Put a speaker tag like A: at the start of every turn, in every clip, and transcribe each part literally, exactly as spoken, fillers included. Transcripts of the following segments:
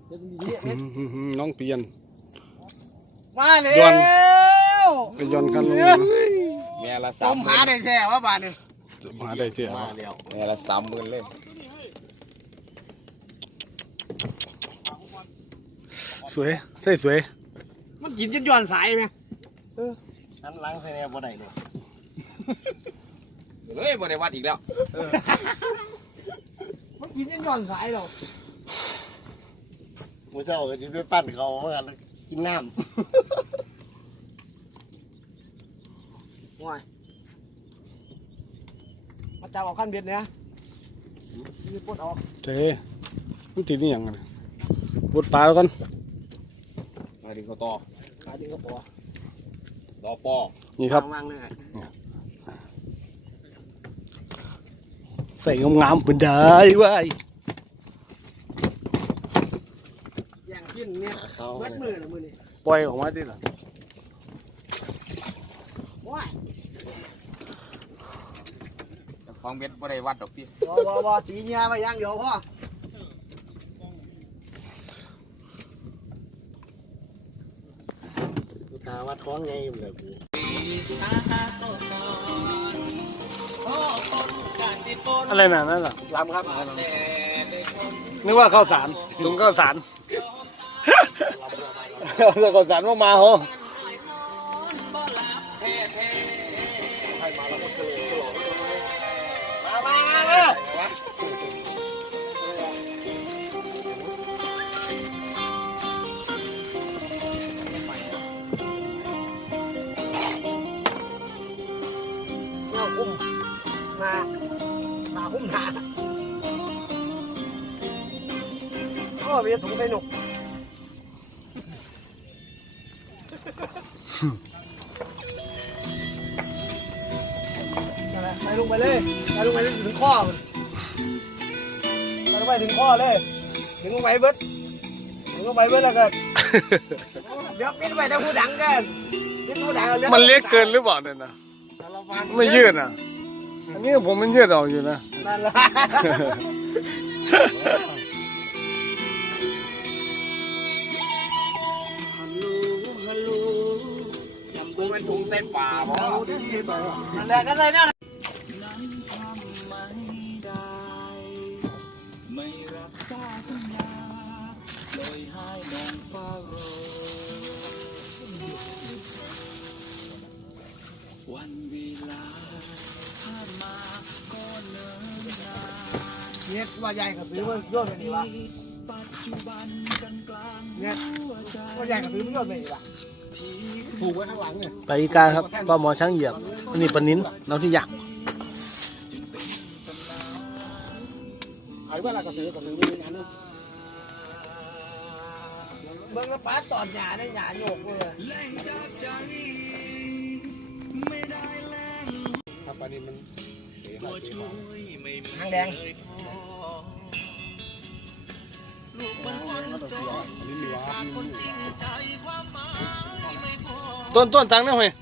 A: น้องเปลี่ยน
B: มาแล้ว
A: ไปย้อนกันลง
C: แม่ละสาม
B: หาได้แท้ว่าบาทนี่
A: หาได้แท้
C: แม่ละสามหมื่นเลย
A: สวยใส่สวย
B: มันกินจนย้อนสายไหม
C: ฉันล้างใส่แนวบ่ได้เลยเฮ้ยบ่ได้วัดอีกแล้ว
B: มันกินจนย้อนสายหรอ
C: มื้อเช้าก็สิไปปั้นเขาเหมือนกันกินน้ำ
B: ว้ายมาจับเอาขั้นเบ็ดเนี่ยมีปวดออก
A: เจ๊มันติดนี่ยังไงปวดปลาแล้วกัน
C: มาดึงเขาต่อ
B: ขาดึงเขาต่อ
C: ต่อปอ
A: นี่ครับใส่งามๆเป็นได้ไว้
B: อย่างขึ้นเนี่ยเบิดมือนะมือนี่
A: ปล่อยออกมาดิล่ะ
B: ว้าย
C: ของเบ็ดบ่ได้วัดดอกพี่
B: บ่บ่บ่ตีเงี้ยไปย่างเดียวพ่อ
C: ถามว่าท้องไงแบบนี้
A: อะไรน่ะนั่นล่ะ
C: ลำครับ
A: นึกว่าข้าวสารถุงข้าวสารแล้วข้าวสารมามาเหรอ
B: มามาเลยอุ้มมามาอุ้มหนาโอ้มีถุงใส่หนุกใส่ลงไปเลยใส่ลงไปถึงข้อมันใส่ลงไปถึงข้อเลยถึงลงไปเบิดถึงลงไปเบิดแล้วกันเดี๋ยวปิดไปแต่ผู้ดังกันปิดผู้ดัง
A: มันเล็กเกินหรือเปล่าเนี่ยนะไม่ยืดอ่ะอันนี้ผมมันยืดออกอยู่นะ
B: นั่นแหละ
C: เป็นถุงเส้นป่าบ่
B: นั่นแหละก็ใส่เนี่ย
D: วันเวลาผ่านมาก็เนิ่นนาน
B: เนี่ยว่าใหญ่กับซื้อมันโยนไปนี่วะ
D: ปัจจุบันกันกลาง
B: เนี่ยว่าใหญ่กับซื้อมันโยนไปนี่วะ
C: ถูกไว้ข้างหลังเนี่ย
A: ไปอีกาครับป้าหมอช้างเหยียบอันนี้ปนิ้นเราที่อยาก
C: ไอ้เวลากระสือกระสือมีงานนึง
B: เบิ่งกระป๋าตอดหญ้าในหญ้าโยกเลย
C: ถ้าปลานิลมันเตะขาเตะขา
B: หางแดง
A: ต้นต้นตังนะเฮ้ย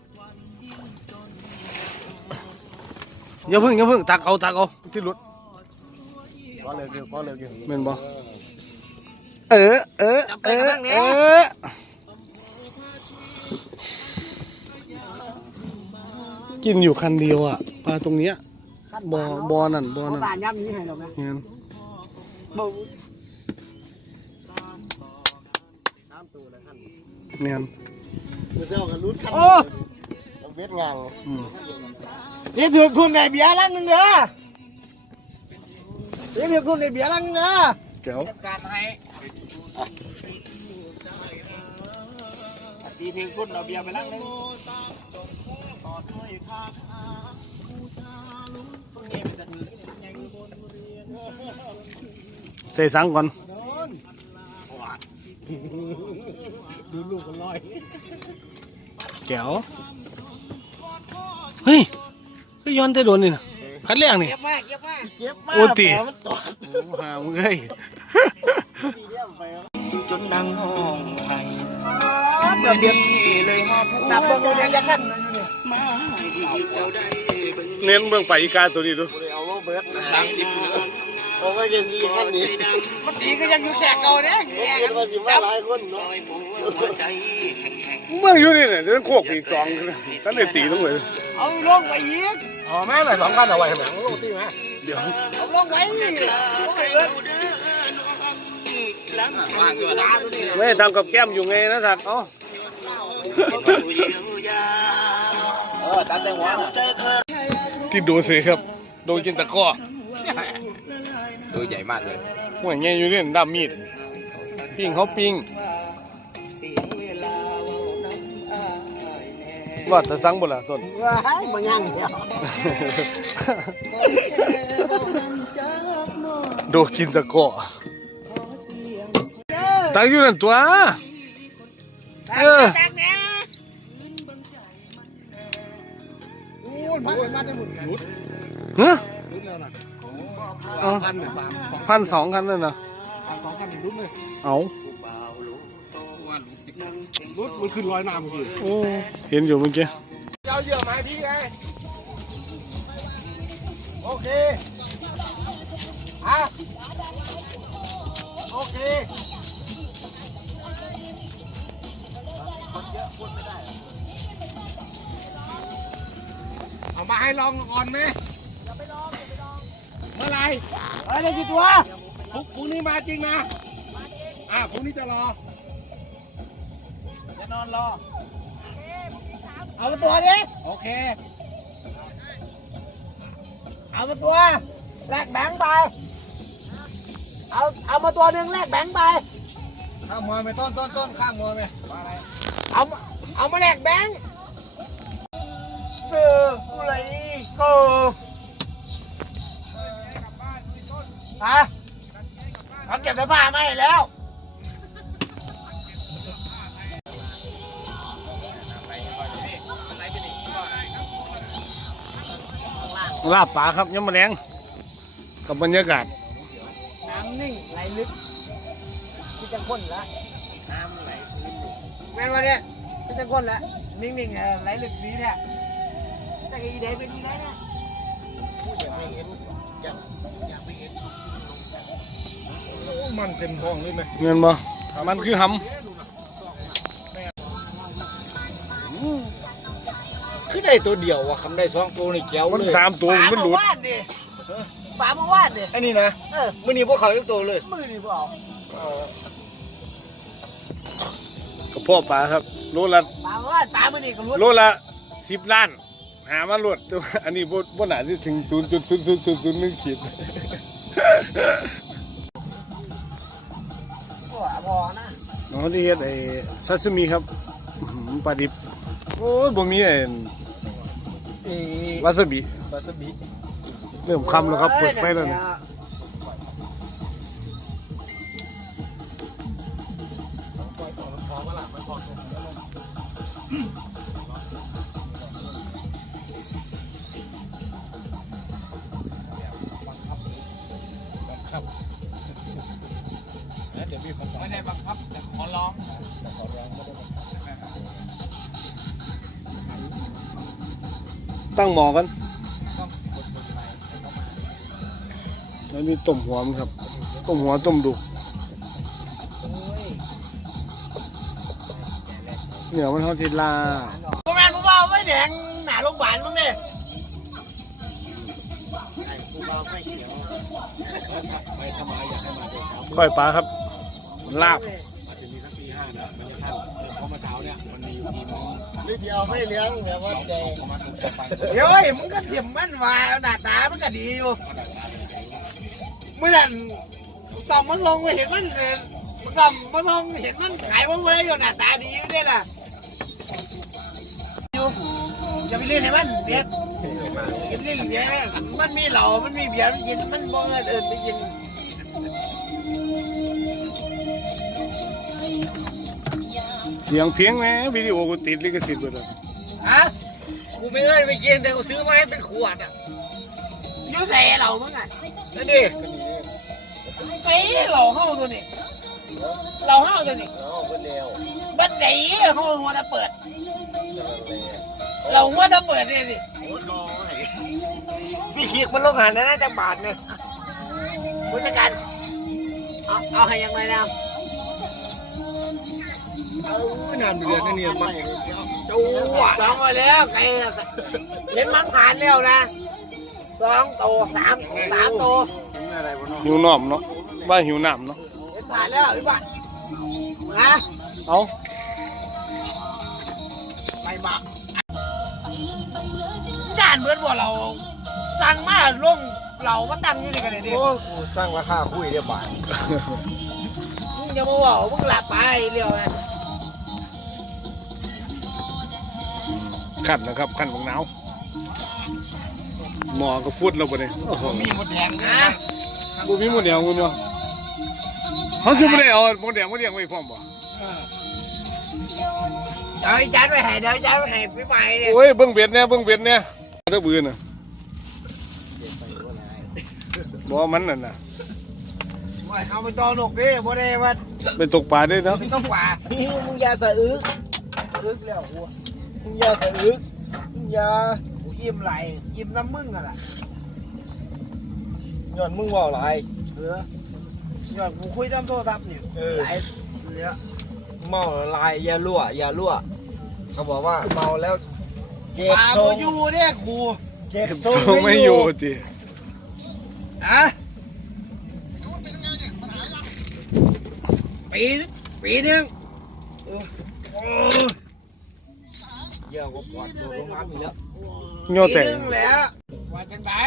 A: อย่าพึ่งอย่าพึ่งตักเอาตักเอาที่รถ
C: ก็เร็วเร็วก็เร็วเร็ว
A: เม่นบ่เออเออเออเออกินอยู่คันเดียวอ่ะปลาตรงเนี้ยบ่อบอนั่นบอนั่น
B: บ้านย่ำนี้ให้เราไหม
A: เงี้ย
B: บ่
C: น้ำตูเลยท่าน
A: เงี้ย
C: มือเจ้ากันรุดขั้นเวทงาน
B: นี่ถือคุณในเบียร์ลังนึงเด้อนี่ถือคุณในเบียร์ลังนึงเด้อ
A: เจ้า
C: การให้ตีถือคุณเอาเบียร์ไปลังนึง
A: เสสังก่อน
C: ดูลูกกันลอย
A: แก้วเฮ้ยก็ย้อนแต่โดนนี่นะพัดแรงนี่
B: เก็บมากเก็บมากเก็บมาก
A: โอ้ตีหามึงเฮ้ย
D: จนดังห้องไห้
B: เมื่อเบียร์เลยจับเบิ้งเดี๋ยวจะขั้น
D: มาอีกเจ้าได้
A: เน้นเบื้องไปอีกาตัวนี้ดู
C: เอาเบิร์ดสามสิบโอ้ยจะซีกันนี่
B: มันตีก็ยังอยู่แขกเก่าเนี่ย
C: ผมคิดว่าสิมาหลายคนเนาะ
A: เมื่ออยู่นี่เนี่ยเดินโคกอีกสองท่านได้ตีลงเลย
B: เอาลงไปอีก
A: อ๋อแม่ไหนสองพันเอาไว้ข้างหลังลงตีไหมเดี๋ยว
B: เอาลงไว้ลงไปเบิด
D: ว่างอยู่นะ
A: ไม่ทำกับแก้มอยู่ไงนะสักอ๋อ
D: เออตัดแต่หัวน่ะ
A: ที่โดนสิครับโดนกินตะก้อ
D: ตัวใหญ่มากเลย
A: หัวเงี้ยอยู่นี่ด้ามมีดปิ้งเขาปิ้งว่าจะสั่งบ่ล่ะต้น
B: ว้ายมันยังเดียว
A: โดนกินตะก้อตายอยู่นั่นตัวเออ
B: แตกเนี่ยโอ้ยมาเป็นมาเป็นหมุดหมุด
A: ฮะ
B: ลุ้นแล้วนะ
A: อ๋อ
B: พันหนึ่งสามสอง
A: พันสองคันนั่นนะ
B: พันสองพันหนึ่งลุ้นเลย
A: เอา
B: ลุ้นมันขึ้นร้อยน้ำเมื่อกี้
A: โอ้เห็นอยู่เมื่อกี้
B: เจ้าเยอะมาพี่ไงโอเคอ่ะโอเคเอามาให้ลองก่อนไหมอย่าไปลองอย่าไปลองเมื่อไรเฮ้ยได้กี่ตัวพรุ่งพรุ่งนี้มาจริงนะอ่ะพรุ่งนี้จะรอจะนอนรอเอามาตัวดิโอเคเอามาตัวแลกแบงค์ไปเอาเอามาตัวหนึ่งแลกแบงค์ไป
C: ข้ามมวยไหมต้นต้นต้นข้ามมวยไหม
B: เอามาเอามาแลกแบงค์เสืออะไรก็ฮะเขาเก็บเสื้อผ้ามาให้แล้ว
A: ลาบป่าครับยำมะแรงกับบรรยากาศ
B: น้ำนิ่งไหลลึกที่จะข้นแล้วน้ำไหลพื้นอยู่แม่นวะเนี่ยที่จะข้นแล้วนิ่งๆเออไหลลึกดีเนี่ยแต่อีเดนเป็นอีเดนเนี่ย
C: อยากไม่เห็นจับอยากไม่เห็น
B: มันเต็มท้องเลยไหม
A: เงินบ่มันคือหำ
C: คือได้ตัวเดียวว่ะคำได้สองตัวนี่แก้ว
A: มัน
C: เลย
A: สามตัวมันหลุด
B: ปลาเมื่อวานดิปลาเมื่อวานดิ
C: ไอ้นี่นะ
B: เออ
C: มื่อนี้พวกเขาทุกตัวเลย
B: มือนี่เปล่า
A: กับพ่อป่าครับโลละ
B: ปลาเมื่อวานปลามื่อนี่ก็รู้
A: โลละสิบล้านหามาลวดตัวอันนี้บ่บ่น่าจะถึงศูนย์จุดศูนย์ศูนย์ศูนย์ศูนย์หนึ่งขีด
B: ก็พอนะ
A: น้องที่เฮ็ดไอ้ซาซิมิครับอื้อหือปลาดิบโอ้ยบ่มีไอ้
C: เอ้
A: วาซาบิ
C: วาซาบิ
A: เริ่มคำแล้วครับเปิดไฟแล้วนี่
B: ไม่ได้บังคับแต่ขอร้อง
A: ตั้งหมอกันแล้วนี่ต้มหัวมันครับต้มหัวต้มดุกเหนียวมันเท่าทิลา
B: พวกแม่พวกเราไม่แดงหนาโรงพยาบาลมั้งเนี่ย
C: ไปทำไมอยากให้มาเด็กครับ
A: ค่อยปลาครับลาบ
C: อาจจะมีสักปีห้านะมันจะเข้าเพราะเมื่อเช้าเนี่ยมันมีอยู่ทีมนึงไม่เดียวไม่เลี้ยงแบบว่าแกมาถูกจับไป
B: เฮ้ยมึงก็เทียมมันว่าหน้าตามันก็ดีอยู่เมื่อนั้นต้องมันลงไปเห็นมันเลยต้องมันลงเห็นมันขายมันเลยอยู่หน้าตาดีอยู่เนี่ยล่ะอยู่อย่าไปเล่นให้มันเบียดอย่าไปเล่นเบียดมันมีเหล่ามันมีเบียร์มันกินมันบ่เงินเอิญไปกิน
A: เสียงเพียงแหมวิดีโอกูติดลิขสิทธิ์ไปเลย
B: ฮะ
C: กูไม่ได้ไปกินแต่กูซื้อมาให้เป็นขวดอ่ะ
B: ยูใส่เหล่ามึงอ่ะ
C: นั่นดิ
B: ไปเหล่าเข้าตัวนี้เหล่าเข้าตัวนี้
C: อ๋อคนเดียว
B: บัดไหนเขาหัวจะเปิดเราหัวจะเปิดเนี่ยสิ
C: โอ้น้อยพี่ขีกมันลงหันนะน่าจะบาทเนี่ย
B: บเอาเอาให้ยังไงแล้ว
C: เอานานเดือนนี่เนี่ยมัน
B: จูสองมาแล้วไก่เห็นมันผ่านแล้วนะสองตัวสามสามตัว
C: อะไรวะเนาะ
A: หิวน้ำเนาะว่าหิวน้ำเนาะ
B: เห็นผ่านแล้วหรือเปล่าฮะ
A: เอา
B: ไปบ้าย่านเบิดบ่เราสั่งมาลงเราก็ตั้งอยู่ในกันเลยดิ
C: โอ้กูสร้างราคาคุยเรียบร้อย
B: มึงอย่ามาว่ามึงหลับไปเรียวนะ
A: ขันนะครับขันของหนาวหมอก็ฟุดเราไปเลย
C: มีหมดแดง
B: ฮะ
A: บุมีหมดแดงคุณวะเขาคือไม่ได้เอาหมดแดงมาเลี้ยงไว้พร้อมบ่
B: เดี๋ยวไอ้จันไปให้เดี๋ยวไอ้จันไปให้พี่ใหม่เนี่ย
A: โอ้ยเบิ้งเบ็ดเนี่ยเบิ้งเบ็ดเนี่ยเด้อบือน่ะบ่มันนั่นน่ะ
B: ว่าเอาไปตอนกดิบ่ได้ว่า
A: เป็นตกปลาได้เนาะ
B: ไม่ต้องป่า
C: มึงอย่าสะอึก
B: อึกแล้วหัว
C: มึงอย่าสะอึกมึงอย่า
B: กูอิ่มไหลอิ่มน้ำมึงอ่ะล่ะ
C: ย้อนมึงว่าอะไร
B: เออย้อนกูคุยน้ำโทรศัพท์นี่
C: เออ
B: ไหลเนี่ย
C: เมาลายอย่ารั่วอย่ารั่วเขาบอกว่าเมาแล้วเก็บ
B: ป่า
C: ทร
B: บ่
C: ง
B: อยู่เนี่ยกู
C: เก็บทรง
A: ไม่อยู่ติ
B: อะปีนึงปีนึง
C: เยอะกว่าปอดโดนลงน้ำอีกแล้ว
A: โย่
B: ปี
A: แต่
B: นึงแล้วว่าจังได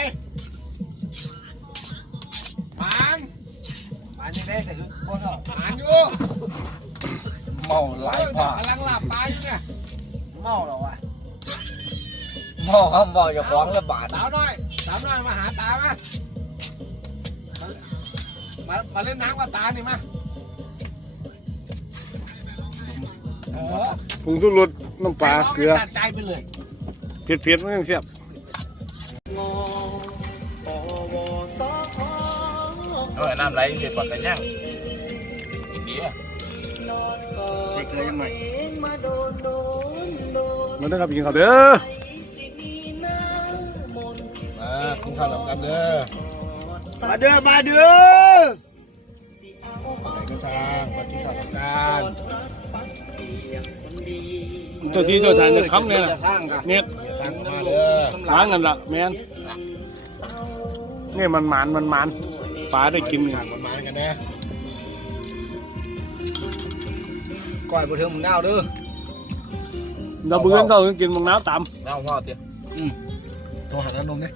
B: มันมันจะได้แต่คือบ่เท่ามันอยู่
C: เมาหลายกว่าก
B: ำลังหลับตาอยู่เนี่ยเมาเหรอวะ
C: เมาเขาบอกจะฟ้องระบาด
B: สาวน้อยสาวน้อยมาหาตามามามาเล่นน้ำกับตานี่มาเออ
A: ผงทุรสน้ำปลาเกลือ
B: สะใจไปเลย
A: เผ็ดเผ็ดมันยังเสียบ
D: เออน้ำไหลเด็ดกว่ากันยังอีกดีอ่ะ
C: ใส่เกลือยังไง
A: มาเด้อครับกินข้าวเด้อ
C: มาคุณข้าวหลับกันเด้อ
B: มาเด้อมาเด้อ
C: ไหนก็ทางมากินข้าวหลับกัน
A: เจ้าที่เจ้าทางจะค้ำเนี่ย
C: ทางกัน
A: เน็ต
C: ทางมาเด้อ
A: หาเงินละแมนนี่มันหมานมันหมานปลาได้กินนี่
C: ทางมันมากันนะก่อยบนเทิงมึงดาวเด้อ
A: เราเบื่อเรากินมังน้าวตาม
D: น้ำพ่อเตี้ย
C: โทรหาน้านมเนี่ย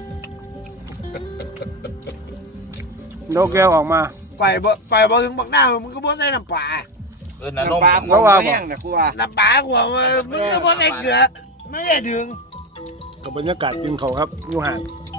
A: เดี๋ยวแก้วออกมา
B: ไก่บ่ไก่บ่ถึงบักหน้ามึงก็บ่ใส่น้ำปลา
D: เออน้ำนม
C: ปลาขวดแห้งนะกูว่า
B: น้ำปลาหัวมึงมึงก็บ่ใส่เกลือไม่ได้ถึง
A: กับบรรยากาศกินเขาวครับอยู่ห่าง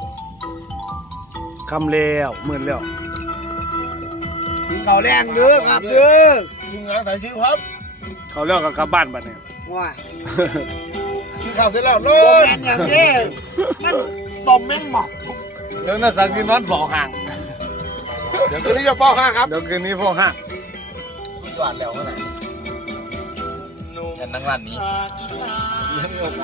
A: คำแล้วเหมือนแล้ว
B: กินข้าวแรงเด้อครับเด้อ
C: ยิงงานสายชิวครับ
A: เขาแล้วก็กลับบ้านบัดเนี่ย
B: ว่า
C: กินข้าวเสร็จแล้วโน่
B: โอ้
C: น
B: แม่นอย่างนี้มันต้มแม่งหมอก
A: เดี๋ยวน่าสั่งกินนอนสองห่าง
C: เดี๋ยวคืนนี้จะเฝ้าห้างครับ
A: เดี๋ยวคืนนี้พ่อห่าง
C: สุดยอดแล้วขนาด
D: แทนนั่งร้านนี้